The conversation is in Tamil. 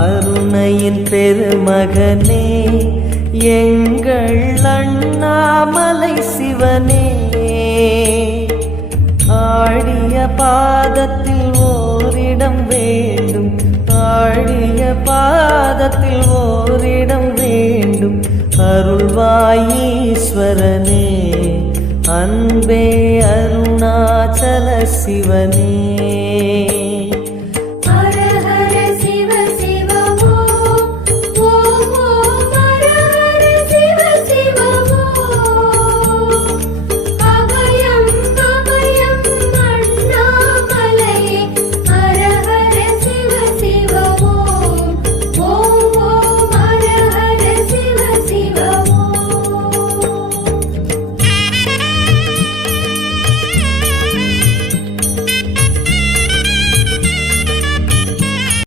அருணையின் பெருமகனே எங்கள் அண்ணாமலை சிவனே, ஆடிய பாதத்தில் ஓரிடம் வேண்டும், ஆடிய பாதத்தில் ஓரிடம் வேண்டும். அருள்வாயீஸ்வரனே, அன்பே அருணாச்சல சிவனே.